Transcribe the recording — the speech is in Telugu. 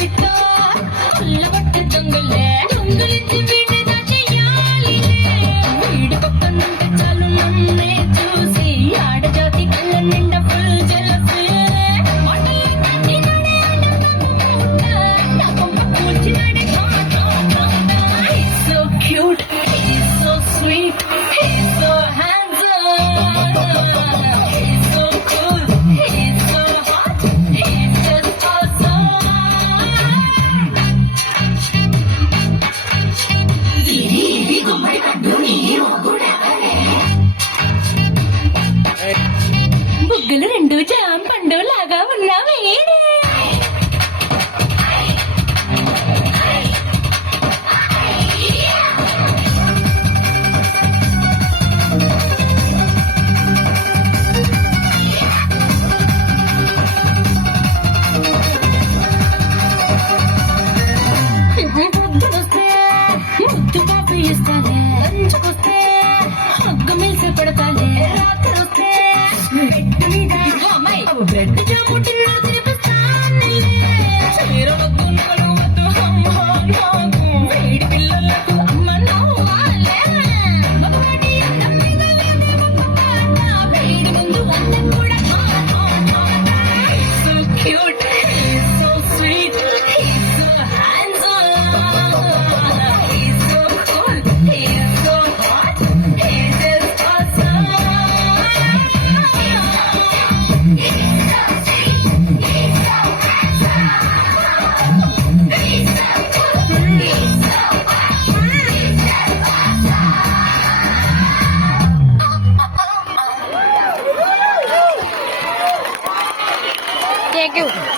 విట్టా అల్లబట్టే దొంగలే దొంగలించి వీడిని దాచేయాలిలే వీడి పక్కనుంటే చాలు నన్నే చూసి ఆడజాతి కళ్ళ నిండా ఫుల్ జలసే మాటలు కట్టినాడే నా కొమ్మ కూర్చినాడే He's so cute, he's so sweet, he's so handsome, he's so cool, he's so hot, he's just awesome. ఇది గుమ్మడి పండు నీ మొగుడెవరే బుగ్గలు రెండు జామ పండు లాగా ఉన్నావే పొద్దుకొస్తే ముద్దు కాఫీ ఇస్తాలే లంచుకొస్తే హగ్గు మిల్సి పెడతాలే రాత్రి వస్తే బెడ్ మీద అమ్మాయి బెడ్ చెప్పుతున్నారు తినిపిస్తానే చీర వద్దు నగలు వద్దు అమ్మ నాకు వేడి పిల్లలకు అమ్మ నవ్వాలే మగవాడి అన్నం మీద లేదే ఒక్క పాట వేడి ముందు అందం కూడా So cute, he's so sweet, he's so handsome, he's so cool, he's so hot, he's just awesome. He's so sweet, he's so handsome, he's so cool, he's so hot, he's just awesome. Thank you.